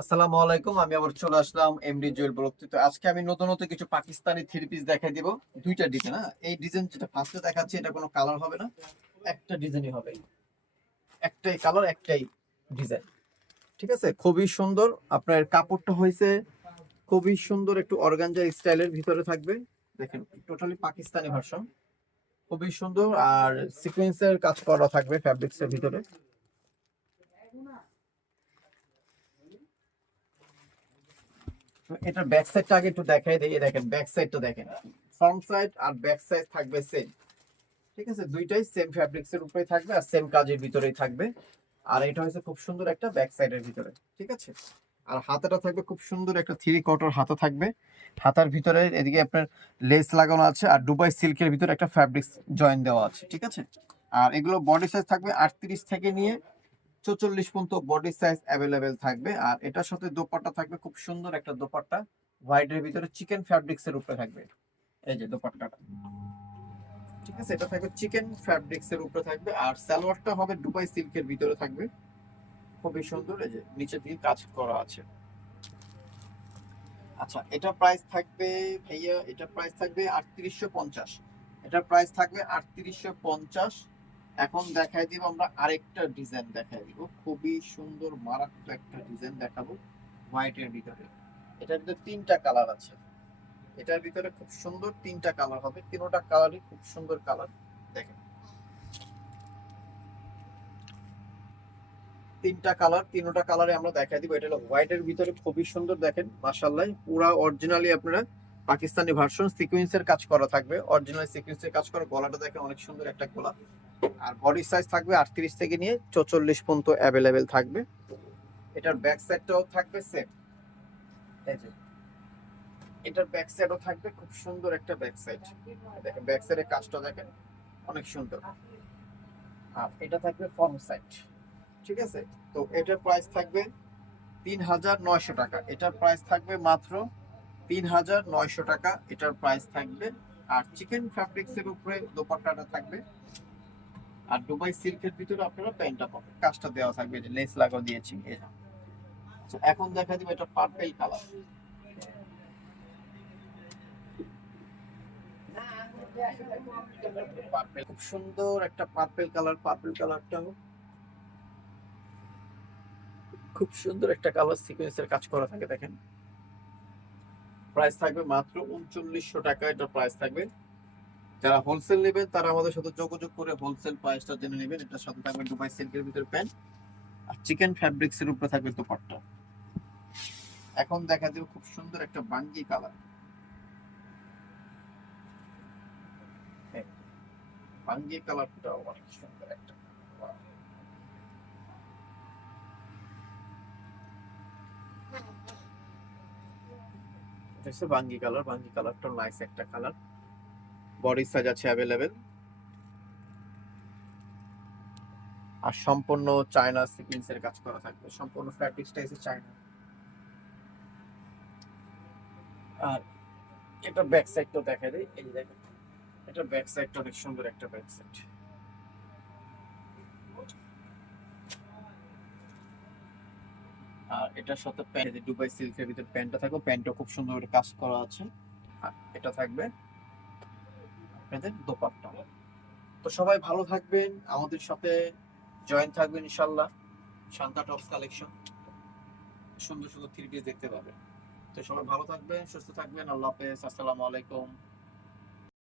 আসসালামু আলাইকুম, আমি আবার চলে আসলাম এমডি জুয়েল ব্লগতে তো। আজকে আমি নতুন নতুন কিছু পাকিস্তানি থ্রি পিস দেখাই দিব। দুইটা ডিজাইন হ্যাঁ? এই ডিজাইন যেটা ফার্স্টে দেখাচ্ছি, এটা কোনো কালার হবে না। একটা ডিজাইনই হবে। একটাই কালার একটাই ডিজাইন ঠিক আছে? খুবই সুন্দর। আপনার কাপড়টা হয়েছে খুবই সুন্দর, একটু অর্গানজা স্টাইলের ভিতরে থাকবে। দেখেন টোটালি পাকিস্তানি ভার্সন খুবই সুন্দর। আর সিকোয়েন্সের কাজ করা থাকবে ফ্যাব্রিক্সের ভিতরে। তো এটার ব্যাক সাইডটা আগে একটু দেখাই দিই দেখেন ব্যাক সাইডটা দেখেন। ফ্রন্ট সাইড আর ব্যাক সাইড থাকবে সেম ঠিক আছে? দুইটাই সেম ফ্যাব্রিক্স এর উপরেই থাকবে আর সেম কাজের ভিতরেই থাকবে। আর এটা হচ্ছে খুব সুন্দর একটা ব্যাক সাইডের ভিতরে। ঠিক আছে? আর হাতাটা থাকবে খুব সুন্দর একটা থ্রি কোয়ার্টার হাতা থাকবে। হাতার ভিতরে এদিকে আপনার লেস লাগানো আছে আর দুবাই সিল্কের ভিতরে একটা ফ্যাব্রিক্স জয়েন দেওয়া আছে। ঠিক আছে? আর এগুলো বডি সাইজ থাকবে আটত্রিশ থেকে নিয়ে চৌচল্লিশ পর্যন্ত বডি সাইজ অ্যাভেলেবেল থাকবে। আর এটার সাথে দোপাট্টা থাকবে, খুব সুন্দর একটা দোপাট্টা। হোয়াইটের ভিতরে চিকেন ফ্যাব্রিক্স এর উপরে থাকবে। এই যে দোপাট্টাটা। ঠিক আছে, এটা থাকবে চিকেন ফ্যাব্রিক্স এর উপরে থাকবে। আর সালোয়ারটা হবে দুবাই সিল্কের ভিতরে থাকবে। খুবই সুন্দর, এই যে নিচে দিয়ে কাজ করা আছে। আচ্ছা এটা প্রাইস থাকবে ভাইয়া, এটা প্রাইস থাকবে আটত্রিশশো পঞ্চাশ। এটার প্রাইস থাকবে আটত্রিশশো পঞ্চাশ। এখন দেখাই দিব, আমরা আরেকটা ডিজাইন দেখাই দিব। খুবই সুন্দর, মারাত্মক একটা ডিজাইন দেখাবো হোয়াইটের ভিতরে। এটার ভিতরে তিনটা কালার আছে। এটার ভিতরে খুব সুন্দর তিনটা কালার হবে। তিনোটা কালারই খুব সুন্দর কালার দেখেন। তিনটা কালার তিনোটা কালারে আমরা দেখাই দিব। এটা হলো হোয়াইটের ভিতরে খুবই সুন্দর, দেখেন। মাশাআল্লাহ, পুরা অরিজিনালি আপনারা পাকিস্তানি ভার্সন সিকোয়েন্সের কাজ করা থাকবে। অরিজিনাল সিকোয়েন্সের কাজ করা গলাটা দেখেন অনেক সুন্দর একটা গলা। আর বডি সাইজ থাকবে আটত্রিশ থেকে নিয়ে চৌচল্লিশ পর্যন্ত অ্যাভেলেবেল থাকবে। এটার ব্যাক সাইডটাও থাকবে সেম এটার ব্যাক সাইডও থাকবে, খুব সুন্দর একটা ব্যাক সাইড দেখেন ব্যাক সাইডের কাজটা দেখেন, অনেক সুন্দর। আর এটা থাকবে ফ্রন্ট সাইড ঠিক আছে? তো এটার প্রাইস থাকবে তিন হাজার নয়শো টাকা। এটার প্রাইস থাকবে মাত্র তিন হাজার নয়শো টাকা। এটার প্রাইস থাকবে, আর চিকেন ফ্যাব্রিক্স এর উপরে দোপাট্টাটা থাকবে আর দুবাই সিল্কের ভিতরে আপনারা প্যান্টটা পাবেন। কাজটা দেওয়া থাকবে যে লেস লাগাও দিয়েছি। তো এখন দেখা দিবে এটা পার্পেল কালার খুব সুন্দর একটা পার্পেল কালার পার্পেল কালারটাও খুব সুন্দর একটা কালার সিকোয়েন্সের কাজ করা থাকে, দেখেন। প্রাইস থাকবে মাত্র উনচল্লিশশো টাকা, এটা প্রাইস থাকবে। যারা হোলসেল নেবেন, তারা আমাদের সাথে যোগাযোগ করে হোলসেল প্রাইসটা জেনে নেবেন। এটার সাথে থাকবে দুবাই সিল্কের ভিতরে প্যান্ট আর চিকেন ফ্যাব্রিক্স এর উপরে থাকবে দোপাট্টা। এখন দেখা যাবে খুব সুন্দর একটা বাঙ্গি কালার বাঙ্গি কালারটা অনেক সুন্দর একটা। বাঙ্গি কালার বাঙ্গি কালারটা নাইস একটা কালার বডি সাইজ আছে অ্যাভেলেবেল আর সম্পূর্ণ চায়না সিকুয়েন্সের কাজ করা থাকবে। সম্পূর্ণ ফ্যাব্রিক্সটা এসে চায়না। আর এটা ব্যাক সাইডটাও দেখা দেয় এই দেখেন, এটা ব্যাক সাইডটা অনেক সুন্দর একটা ব্যাক সাইড আর এটার সাথে প্যান্ট দুবাই সিল্কের ভিতরে প্যান্টটা থাকবে। প্যান্টটা খুব সুন্দর করে কাজ করা আছে। আর এটা থাকবে আপনাদের দোপাট্টা। তো সবাই ভালো থাকবেন, আমাদের সাথে জয়েন থাকবেন ইনশাল্লাহ শান্তা টপস কালেকশন সুন্দর সুন্দর থ্রি পিস দেখতে পাবেন। তো সবাই ভালো থাকবেন, সুস্থ থাকবেন, আল্লাহ হাফেজ, আসসালামু আলাইকুম।